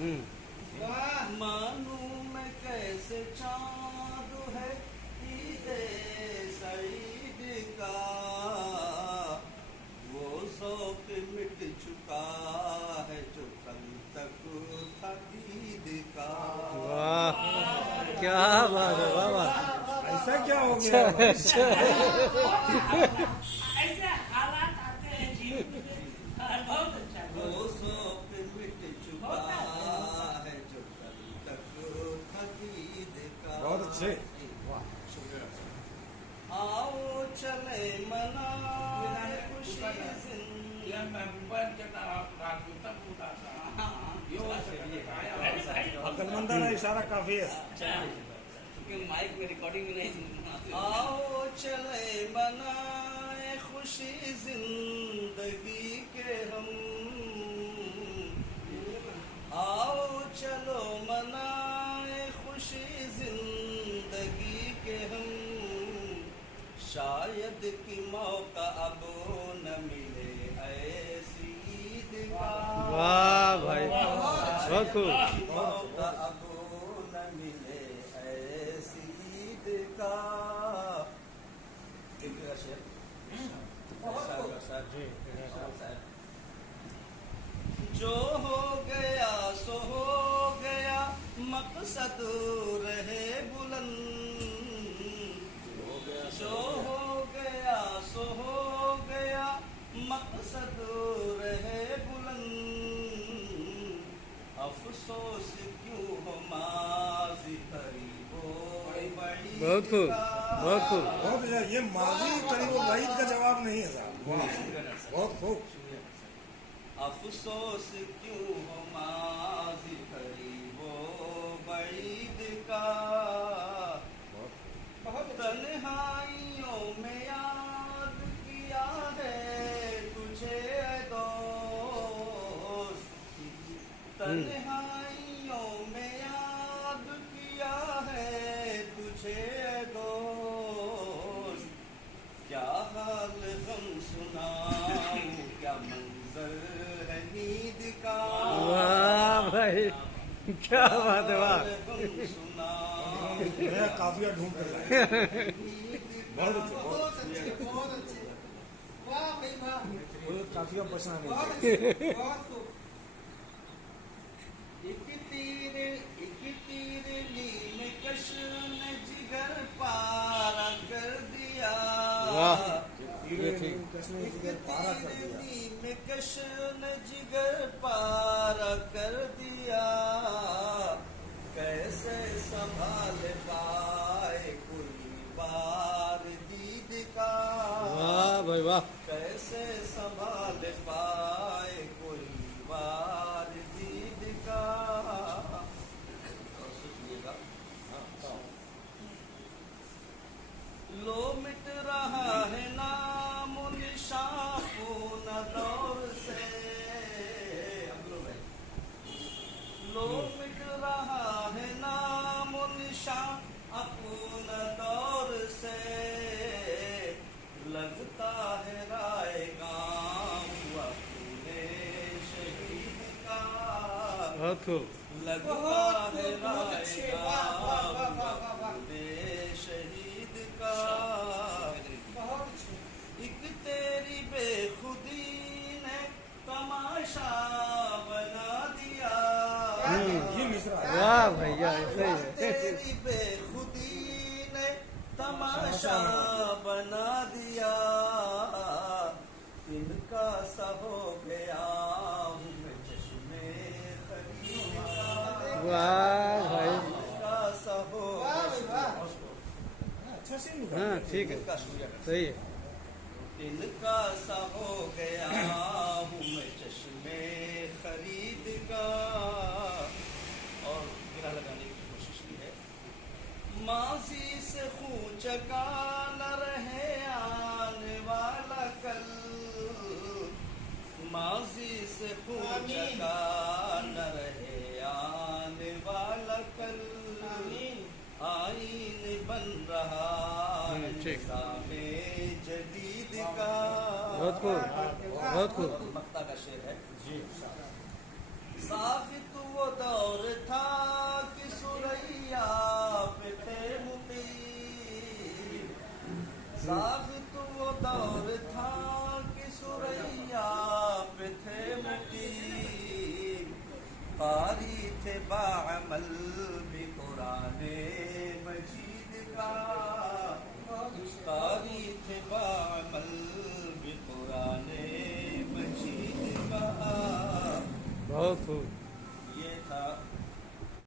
मानू मैं कैसे चाँद है ईदे सईद का, वो शौक मिट चुका है जो कल तक था ईद का। वाह क्या बात है, वाह वाह। ऐसा क्या हो गया? अच्छा ऐसे हालात आते हैं जीवन में। बहुत अच्छा। वो शौक मिट चुका है जो कल तक था ईद का। बहुत अच्छे। आओ चले मनाए खुशी अकलमंदा ना इशारा काफी है। माइक में रिकॉर्डिंग में नहीं सुनना। आओ चले मनाए खुशी जिंदगी के हम, आओ चलो मनाए खुशी जिंदगी के हम, शायद कि मौका अब न मिले ऐसी ईद का। वाह भाई बहुत खूब। मौका अब न मिले ऐसी ईद का। जो हो गया सो हो गया मकसद रहे बुलंद, जो हो गया सो हो गया मकसद रहे बुलंद, अफसोस क्यों हो माज़ी करीबो बड़ी बहुत खूब बहुत खूब। बहुत अच्छा। ये माजी करीब वहीद का जवाब नहीं है साहब। बहुत खूब। अफसोस क्यों हो माज़ी करीबो बईद का, तन्हाइयों में याद किया है तुझे दोस्त, तन्हाइयों में याद किया है तुझे दोस्त, क्या हाल हम सुनाऊं क्या मंजर है नींद का। वाह भाई क्या बात है, वाह। मैं काफिया ढूंढ कर लाया। बहुत अच्छे, बहुत अच्छे। बहुत अच्छे। वाह भाई वाह। वो काफिया पसंद है। बहुत खूब। एक तीर नीम कश ने जिगर पारा कर दिया। वाह नीम कश ने जिगर पारा कर दिया। नीम कश ने जिगर पारा कर दिया, कैसे संभाल पाए कोई बार दीद का। वाह भाई वाह। कैसे संभाल पाए कोई बार दीद का। सोचिएगा, लो मिट रहा है नाम निशान पूर्ण दौर से, लो मिट रहा है नाम निशान अपूर्ण दौर से, लगता है राय गाँव अपने शहीद का। बहुत खूब। लगता है बहुत राय अच्छे। वाह वाह वाह वाह वाह वाह। अपने शहीद का। बहुत अच्छे। एक तेरी बेखुदी ने तमाशा बना दिया। ये मिश्रा है। वाह भैया ऐसा ही है। तेरी बेखुदी ने तमाशा बना दिया, तिनका सा हो गया हूँ मैं चश्मे खरीद का। वाह भाई तिनका सा हो गया। अच्छा सीन। हाँ ठीक है तिनका सूर्य सही है। तिनका सा हो गया हूँ मैं चश्मे खरीद का। और गिरा लगाने की कोशिश की है। माजी से खूं चका न रहे आने वाला कल, माजी से खूं चका न रहे आने वाला कल, आईन बन रहा है ठीक। निज़ामे जदीद का। बहुत खूब बहुत खूब। मक्ता का शेर है जी। साबित वो दौर था कि सुरैया पे थे मुकीम। साबित वो दौर था कि सुरैया पे थे मुकीम। कारी थे बाअमल भी कुराने मजीद का। कारी थे बाअमल भी कुराने मजीद का। बहुत खूब।